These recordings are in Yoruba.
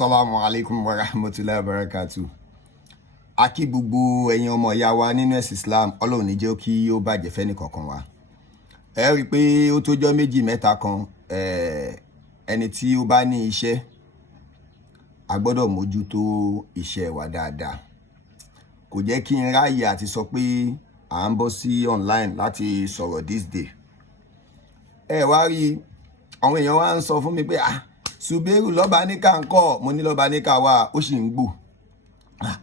Assalamu alaikum wa rahmatullahi wa barakatuh. Akí gbogbo ẹ̀yin ọmọ ìyá wa nínú ẹ̀sìn Islam, Ọlọ́run ní jẹ́ kí ó bàjẹ́ fẹ́ni kankan wa. Ẹ rí pé ó tójọ́ méjì mẹ́ta kan ẹni tí ó bá ní iṣẹ́ a gbọ́dọ̀ mójútó iṣẹ́ wa dáadáa. Kò jẹ́ kí n ráyè àti sọ pé à ń bọ́ sí online láti sọ̀rọ̀ this day. Ẹ wá rí àwọn èèyàn wá ń sọ fún mi pé Suberu Lobanika ńkọ́, mo ní Lobanika wà ó sì ń gbò.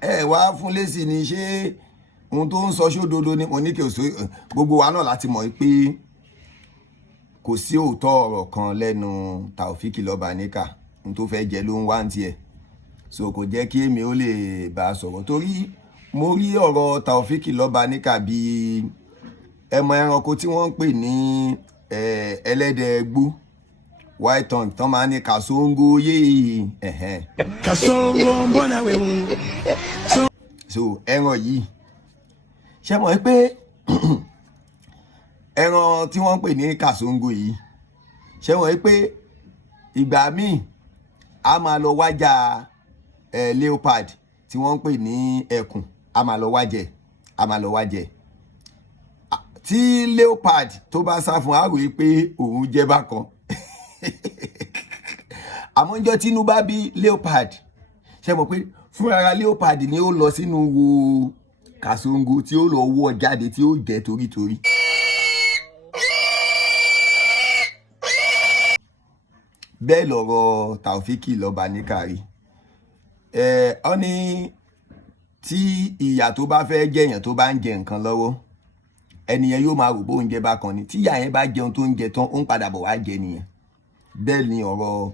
Ẹ wá fún lésì ní ṣé ohun tó ń sọ ṣódodo ni mo ní kí o sọ gbogbo wa náà láti mọ̀ pé kò sí òótọ́ ọ̀rọ̀ kan lẹ́nu Taofeek Lobanika, ohun tó fẹ́ jẹ ló ń wá ń tiẹ̀. So kò jẹ́ kí èmi ó lè bá a sọ̀rọ̀ torí mo rí ọ̀rọ̀ Taofeek Lobanika bí ẹmọ ẹranko tí wọ́n ń pè ní ẹlẹ́dẹ̀ ẹgbó white tongue tán máa ní kasongo yéé kasongo mbona we so ẹran yìí ṣé mọ̀ pé ẹran tí wọ́n ń pè ní kasongo yìí ṣé mọ̀ pé ìgbà míì a máa lọ wájà leopard tí wọ́n ń pè ní ẹkùn a máa lọ wájẹ tí leopard tó bá sá fún àrò yìí pé òun jẹ́ bákan àmọ́ ńjọ́ tínú bá bí leopard ṣe mọ̀ pé fúnra leopard ni ó lọ sínú wo kasongo tí ó lọ wọ́ jáde tí ó jẹ́ torítorí. Bẹ́ẹ̀ lọ̀rọ̀ Taofeek Lobanika rí ọ ní tí ìyà tó bá fẹ́ jẹ̀yàn tó bá ń jẹ nǹkan lọ́wọ́ ẹnìyẹn yóò máa rò bó oúnjẹ bá kan ni tí ìyá yẹn bá jẹun tó ń jẹ tán ó ń padà bọ̀ wá jẹ nìyẹn. Bẹ́ẹ̀ ni ọ̀rọ̀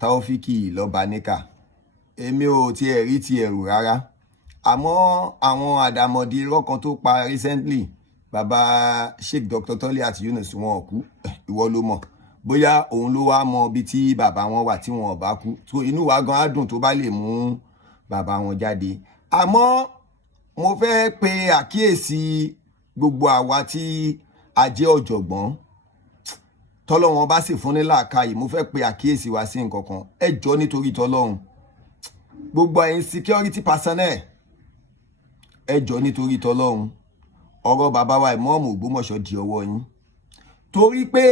Taofeek Lobanika èmi ò tiẹ̀ rí ti ẹ̀rù rárá àmọ́ àwọn àdàmọ̀dì irọ́ kan tó pa recently bàbá Sheikh Dr. Toliat Yunus wọn ò kú ìwọ ló mọ̀ bóyá òun ló wá mọ ibi tí bàbá wọn wà tí wọn ò bá kú tó inú wa gan á dùn tó bá lè mú bàbá wọn jáde. Àmọ́ mo fẹ́ pe àkíyèsí gbogbo àwa tí a jẹ́ ọ̀jọ̀gbọ́n tọ́lọ́run bá sì fún ní làákàyè mo fẹ́ pe àkíyèsí wa sí nǹkan kan ẹ jọ̀ọ́ nítorí tọ́lọ́run gbogbo ẹ̀yin security personnel ẹ jọ̀ọ́ nítorí tọ́lọ́run ọ̀rọ̀ bàbá wa Imam Ogbomosho di ọwọ́ yín torí pé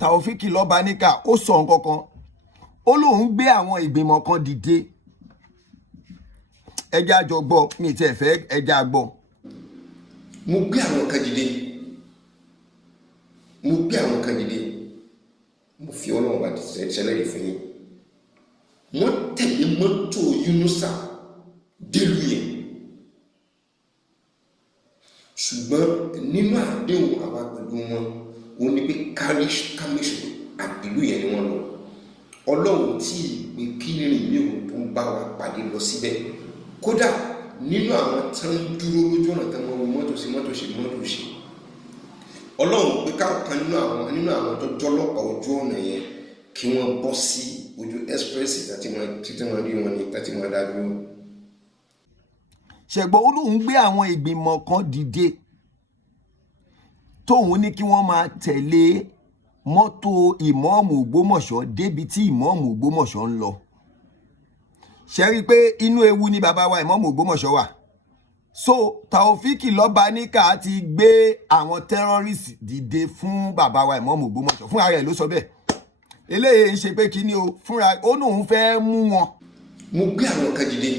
Taofeek Lobanika ó sọ nǹkan kan ó lóun gbé àwọn ìgbìmọ̀ kan dìde ẹjẹ́ àjọ gbọ́ mi tẹ̀ fẹ́ ẹjẹ́ àgbọ̀. Mo gbé àwọn kan dìde mo fi Ọlọ́run bá ṣẹlẹ̀ fún yín wọ́n tẹ̀lé mọ́tò Yunusa délùú yẹn ṣùgbọ́n nínú àdéhùn àwa pẹ̀lú wọn òun ni pé kámẹ́sù àdìlú yẹn ni wọ́n lọ Ọlọ́run tí ìpè kírin mi ò tó ń bá wa pàdé lọ síbẹ̀ kódà nínú àwọn tán dúró lójú ọ̀nà tán wọ́n mọ́tò ṣe Ọlọ́run pé káàkan nínú àwọn tó jọlọ́pàá ojú ọ̀nà yẹn kí wọ́n bọ́ sí ojú express títí wọ́n rí wọn ní tàbí wọ́n dá dúró. Ṣẹ̀gbọ́n olóhùn gbé àwọn ìgbìmọ̀ kan dìde tóun ní kí wọ́n máa tẹ̀lé mọ́tò Imam Ogbomosho débi tí Imam Ogbomosho ń lọ. Ṣé rí pé inú ewu ni bàbá wa Imam Ogbomosho wà. So Taofeek Lobanika ti gbé àwọn terrorists dìde fún bàbá wa Imam Ogbomosho fúnra rẹ̀ ló sọ bẹ́ẹ̀ eléyìí ń ṣe pé kí ni o fúnra ó lóun fẹ́ mú wọn. Mo gbé àwọn kan dìde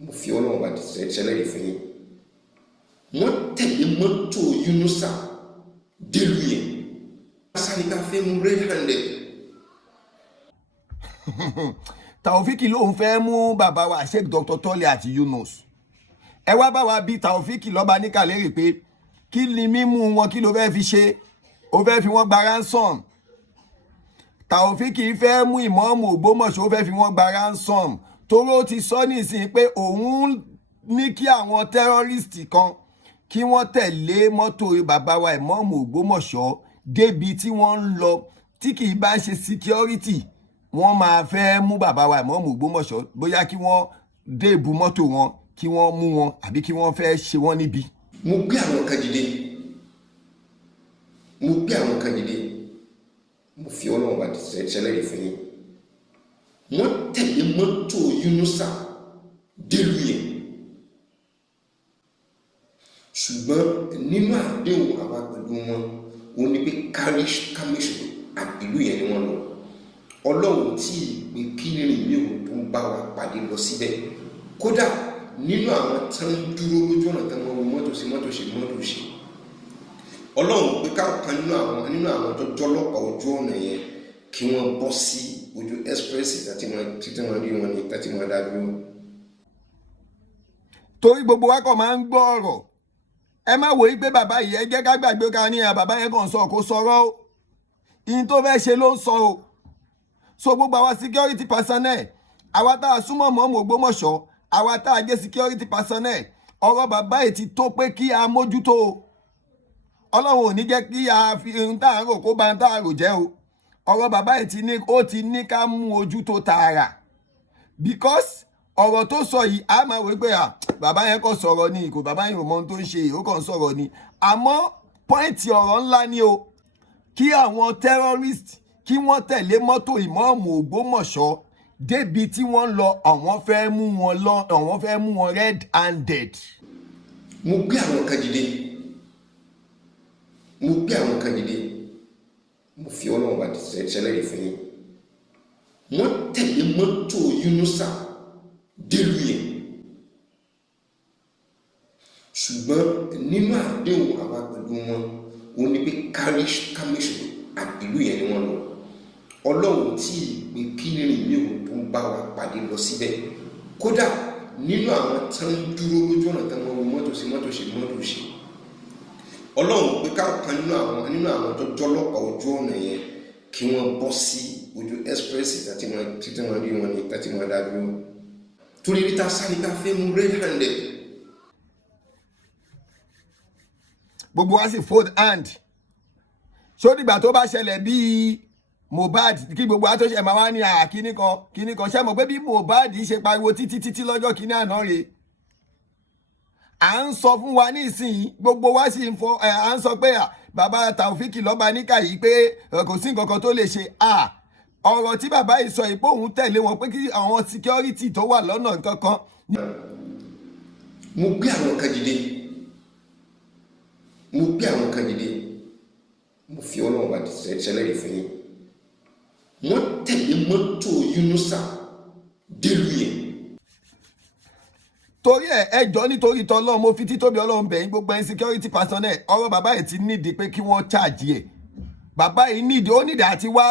mo fi Ọlọ́run bá ṣẹlẹ̀ fún yín wọ́n tẹ̀lé mọ́tò Yunusa délùú yẹn sáníkà fẹ́ mú red handed. Taofeek lóun fẹ́ mú bàbá wa Sheikh Dr. Toliat Yunus ẹ wá bá wa bí Taofeek Lobanika lérè pé kí ni mímú wọn kí ló fẹ́ fi ṣe ó fẹ́ fi wọ́n gba ransom. Taofeek fẹ́ mú Imam Ogbomosho ó fẹ́ fi wọ́n gba ransom toró ti sọ nísìnyí pé òun ní kí àwọn terrorist kan kí wọ́n tẹ̀lé mọ́tò bàbá wa Imam Ogbomosho débi tí wọ́n ń lọ tí kì í bá ṣe security wọ́n máa fẹ́ mú bàbá wa Imam Ogbomosho bóyá kí wọ́n déèbù mọ́tò wọn kí wọ́n mú wọn àbí kí wọ́n fẹ́ ṣe wọ́n níbi. Mo gbé àwọn kan dìde mo fi Ọlọ́run bá ṣẹlẹ̀ fún yín wọ́n tẹ̀lé mọ́tò Yunusa délùú yẹn ṣùgbọ́n nínú àdéhùn àwa pẹ̀lú wọn òun ni pé kámẹ́sì ìlú yẹn ni wọ́n lọ Ọlọ́run tí ìpè kírin mi ò tó ń bá wa pàdé lọ síbẹ̀ kódà nínú àwọn tán dúró lójú ọ̀nà tán wọ́n mọ́tò ṣe Ọlọ́run pé káàkan nínú àwọn tó jọlọ́pàá ojú ọ̀nà yẹn kí wọ́n bọ́ sí ojú express títí wọ́n rí wọn ní tàbí wọ́n dá dúró. Torí gbogbo wa kàn máa ń gbọ́ ọ̀rọ̀ ẹ má wòye pé bàbá yìí ẹ jẹ́ ká gbàgbé ká ní bàbá yẹn kàn sọ kó sọ̀rọ̀ o ìyìn tó fẹ́ ṣe ló ń sọ o so gbogbo àwa security personnel àwa tá a súnmọ́ mọ́mọ́ Ògbómọ̀ṣọ́ àwa tá a jẹ́ security personnel ọ̀rọ̀ bàbá yìí ti tó pé kí a mójútó o Ọlọ́run ò ní jẹ́ kí a fi ohun tá a rò kó ba ohun tá a rò jẹ́ o ọ̀rọ̀ bàbá yìí ti ní ká mú ojú tó tààrà because ọ̀rọ̀ tó sọ yìí a máa wí pé bàbá yẹn kàn sọ̀rọ̀ ni kò bàbá yẹn ò mọ ohun tó ń ṣe ó kàn sọ̀rọ̀ ni àmọ́ pọ́ìntì ọ̀rọ̀ ńlá ni o kí àwọn terrorist kí wọ́n tẹ̀lé mọ́tò ìmọ̀ọ́mù Ògbómọ̀ṣọ́ débi tí wọ́n lọ àwọn fẹ́ mú wọn red handed. mo gbé àwọn kan dìde mo fi Ọlọ́run bá ṣẹlẹ̀ fún yín wọ́n tẹ̀lé mọ́tò Yunusa délùú yẹn ṣùgbọ́n nínú àdéhùn àwa pẹ̀lú wọn òun ni pé kámẹ́sì ìlú yẹn ni wọ́n lọ Ọlọ́run tí ìpè kírin mi ò tó ń bá wa pàdé lọ síbẹ̀ kódà nínú àwọn tán dúró lójú ọ̀nà tán wọ́n mọ́tò ṣe Ọlọ́run pé káàkan nínú àwọn tó jọlọ́pàá ojú ọ̀nà yẹn kí wọ́n bọ́ sí ojú express títí wọ́n rí wọn ní tàbí wọ́n dá dúró torí níta sáré ká fẹ́ mú red handed. Gbogbo wa sì fold hand ṣó dìgbà tó bá ṣẹlẹ̀ bíi Mohbad kí gbogbo wa tó ṣe máa wá ní kíní kan ṣe mọ̀ pé bí Mohbad ṣe pariwo títí lọ́jọ́ kíní àná rèé à ń sọ fún wa nísìnyí gbogbo wa sì ń fọ à ń sọ pé bàbá Taofeek Lobanika yìí pé kò sí nǹkan kan tó lè ṣe ọ̀rọ̀ tí bàbá yìí sọ ìpò òun tẹ̀lé wọn pé kí àwọn security tó wà lọ́nà kankan. mo gbé àwọn kan dìde mo fi Ọlọ́run bá ṣẹlẹ̀ fún yín wọ́n tẹ̀lé mọ́tò Yunusa délùú yẹn. Torí ẹjọ́ nítorí tọ́lọ́ mo fi títóbi Ọlọ́run bẹ̀yìn gbogbo ẹ̀yin security personnel ọ̀rọ̀ bàbá yìí ti nídìí pé kí wọ́n charge ẹ̀ bàbá yìí ó nídìí àti wá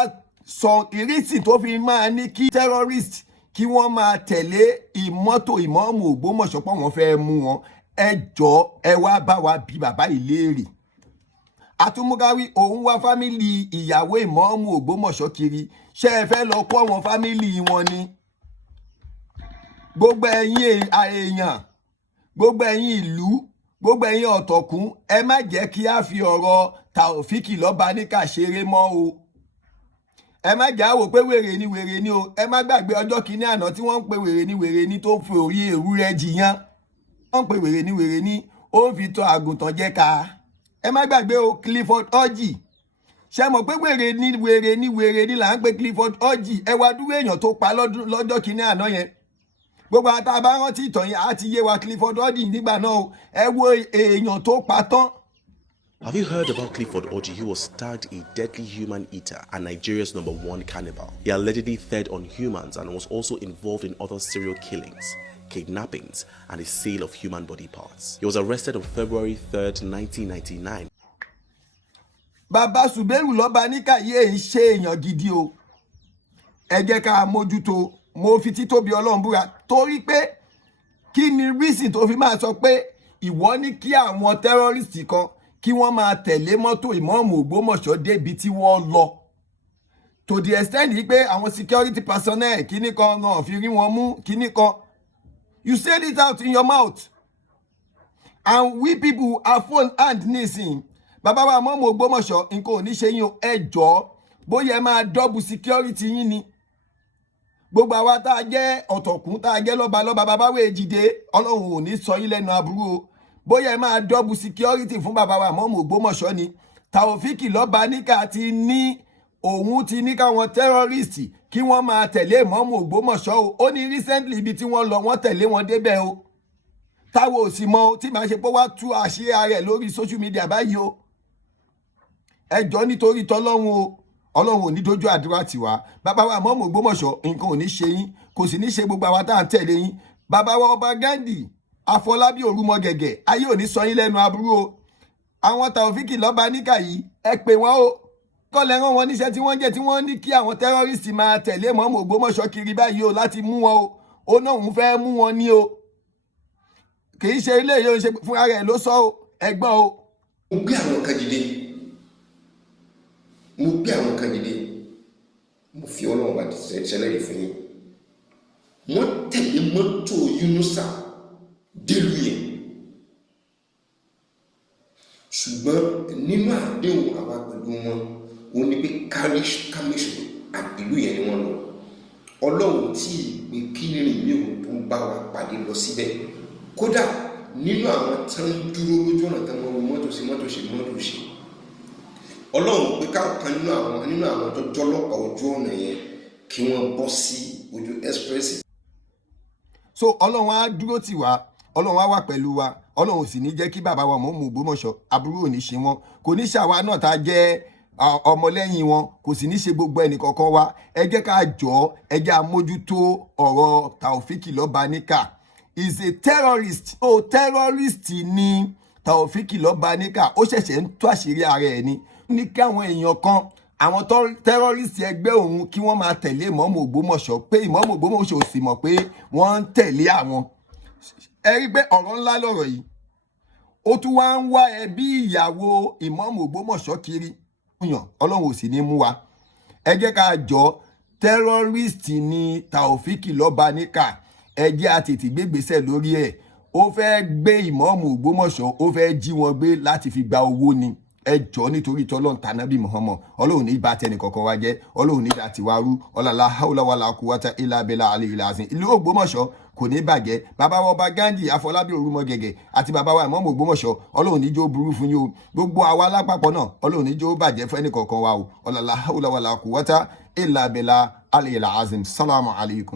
sọ ìrísí tó fi máa ní kí terrorist kí wọ́n máa tẹ̀lé ìmọ́tò ìmọ̀ọ́mù Ògbómọ̀ṣọ́ pọ̀ wọ́n fẹ́ mú wọn ẹjọ́ ẹ wá bá wa bí bàbá yìí léèrè àtúmúgáwí òun wá fámìlì ìyàwó ìmọ̀ọ́mù Ògbómọ̀ṣọ́ kiri ṣé ẹ fẹ́ lọ kó àwọn fámìlì wọn ni gbogbo ẹ̀yin èèyàn gbogbo ẹ̀yin ìlú gbogbo ẹ̀yin ọ̀tọ̀kún ẹ má jẹ́ kí a fi ọ̀rọ̀ Taofeek Lobanika ṣeré mọ́ o ẹ má jà wò pé wèrè ni o ẹ má gbàgbé ọjọ́ kìíní àná tí wọ́n ń pe wèrè ni tó ń fi orí ewúrẹ́ jiyàn wọ́n ń pe wèrè ni ó ń fi tọ́ àgùntàn jẹ́ ká ẹ má gbàgbé o Clifford Orji ṣe mọ̀ pé wèrè ni là ń pe Clifford Orji ẹ wá dúró èèyàn tó pa lọ́jọ́ kìíní àná yẹn gbogbo àtàbá rántí ìtàn yẹn á ti yé wa Clifford Orji nígbà náà ẹ wo èèyàn tó pa tán. Have you heard about Clifford Orji, who was tagged a deadly human eater and Nigeria's #1 cannibal? He allegedly fed on humans and was also involved in other serial killings, kidnappings, and the sale of human body parts. He was arrested on February 3rd, 1999. Bàbá Suberu Lobanika yé ń ṣe èèyàn gidi o. Ẹ jẹ́ ká mójútó, mo fi títóbi Ọlọ́run búra torí pé kí ni reason tó fi máa sọ pé ìwọ ní kí àwọn terrorist kan kí wọ́n máa tẹ̀lé mọ́tò ìmọ̀ọ́mù Ògbómọ̀ṣọ́ débi tí wọ́n lọ to the extent yìí pé àwọn security personnel kíní kan náà fi rí wọn mú kíní kan you said it out in your mouth and we people are full hand nísìn bàbá wa mọ́mù Ògbómọ̀ṣọ́ nǹkan ò ní ṣe yín ẹ jọ̀ọ́ bóyá ẹ máa double security yín ni gbogbo àwa tá a jẹ́ ọ̀tọ̀kún tá a jẹ́ lọ́ba bàbá wo èjìdé Ọlọ́run ò ní sọ yín lẹ́nu aburú o bóyá ẹ máa double security fún bàbá wa mọ́mù Ògbómọ̀ṣọ́ ni Taofeek Lobanika ti ní òun ti ní káwọn tẹ́rọ́rìstì kí wọ́n máa tẹ̀lé ìmọ̀ọ́mù Ògbómọ̀ṣọ́ o. Ó ní recently ibi tí wọ́n lọ wọ́n tẹ̀lé wọn débẹ̀ o. Táwo ò sì mọ o tí màá ṣe pé wá tú àṣírí ara ẹ̀ lórí social media báyìí o. Ẹ jọ̀ọ́ nítorí tọ́lọ́run o, Ọlọ́run ò ní dojú àdúrà tiwa. Bàbá wa ìmọ̀ọ́mù Ògbómọ̀ṣọ́ nǹkan ò ní ṣe yín, kò sì ní ṣe gbogbo àwa tá à ń tẹ̀lé yín. Bàbá wa ọba Ghandi Afọlábí Orúmọgẹ̀gẹ̀, ayé ò ní sọ yín lẹ́nu aburú o. Àwọn Taofeek Lobanika yìí ẹ pè wọ́n o. Kọ́lẹ̀ rán wọn níṣẹ́ tí wọ́n jẹ́ tí wọ́n ní kí àwọn tẹ́rọ́rìstì máa tẹ̀lé ìmọ̀ọ́mù Ògbómọ̀ṣọ́ kiri báyìí o láti mú wọn o. Ó náà òun fẹ́ mú wọn ní o. Kì í ṣe ilé yóò ṣe fúnra rẹ̀ ló sọ o. Ẹ gbọ́ o. Mo gbé àwọn kan dìde. Mo gbé àwọn kan dìde. Mo fi Ọlọ́run bá ṣẹlẹ̀ fún yín. Wọ́n tẹ̀lé mọ́tò Yunusa délùú yẹn. Ṣùgbọ́n nínú àdéhùn àwa pẹ̀lú wọn, ó ní pé kámẹ́sì ìlú yẹn ni wọ́n lọ. Ọlọ́run tí ìpè kírin mi ò tó ń bá wa pàdé lọ síbẹ̀. Kódà nínú àwọn tí wọ́n dúró lójú ọ̀nà tí wọ́n wọ mọ́tò ṣe. Ọlọ́run pé káàkan nínú àwọn tó jọlọ́pàá ojú ọ̀nà yẹn kí wọ́n bọ́ sí ojú express. So Ọlọ́run á dúró tì wá, Ọlọ́run á wà pẹ̀lú wa, Ọlọ́run ò sì ní jẹ́ kí bàbá wa ìmọ̀ọ́mù Ògbómọ̀ṣọ́ aburú ò ní ṣe wọn, kò ní ṣàwa náà tá a jẹ́ ọmọlẹ́yìn wọn, kò sì ní ṣe gbogbo ẹnì kọ̀ọ̀kan wa. Ẹ jẹ́ ká jọ, ẹ jẹ́ àmójútó ọ̀rọ̀ Taofeek Lobanika. Is a terrorist. So terrorist ni Taofeek Lobanika, ó ṣẹ̀ṣẹ̀ ń tú àṣírí ara ẹ̀ ni. Ní kí àwọn èèyàn kan, àwọn terrorist ẹgbẹ́ òun kí wọ́n máa tẹ̀lé ìmọ̀ọ́mù Ògbómọ̀ṣọ́, pé ìmọ̀ọ́mù Ògbómọ̀ṣọ́ ò sì mọ̀ pé wọ́n ń tẹ̀lé àwọn. Ẹ rí pé ọ̀rọ̀ ńlá lọ̀rọ̀ yìí. Ó tún wá ń wá ẹbí ìyàwó ìmọ̀ọ́mù Ògbómọ̀ṣọ́ kiri. Ọlọ́run ò sì ní mú wa. Ẹ jẹ́ ká jọ, terrorist ni Taofeek Lobanika. Ẹ jẹ́ a tètè gbégbèsè lórí ẹ̀. Ó fẹ́ gbé ìmọ̀ọ́mù Ògbómọ̀ṣọ́, ó fẹ́ jí wọn gbé láti fi gba owó ni. Ẹ jọ̀ọ́ nítorí tọ́lọ́run tànábì Muhammad, Ọlọ́run ní bá tẹnì kọ̀ọ̀kan wa jẹ́, Ọlọ́run ní bá tiwa rú, ọlọ́lá haúlá wàlá quwwata illa billahi aliyil azim. Ìlú Ògbómọ̀ṣọ́ kò ní bàjẹ́. Bàbá wa ọba Ghandi Afọlábí Orúmọgẹ̀gẹ̀ àti bàbá wa ìmọ̀ọ́mù Ògbómọ̀ṣọ́, Ọlọ́run ní jó burú fún yín o. Gbogbo àwa lápapọ̀ náà, Ọlọ́run ní jó bàjẹ́ fún ẹnì kọ̀ọ̀kan wa o. Ọlọ́lá haúlá wàlá quwwata illa billahi aliyil azim. Salamu alaykum.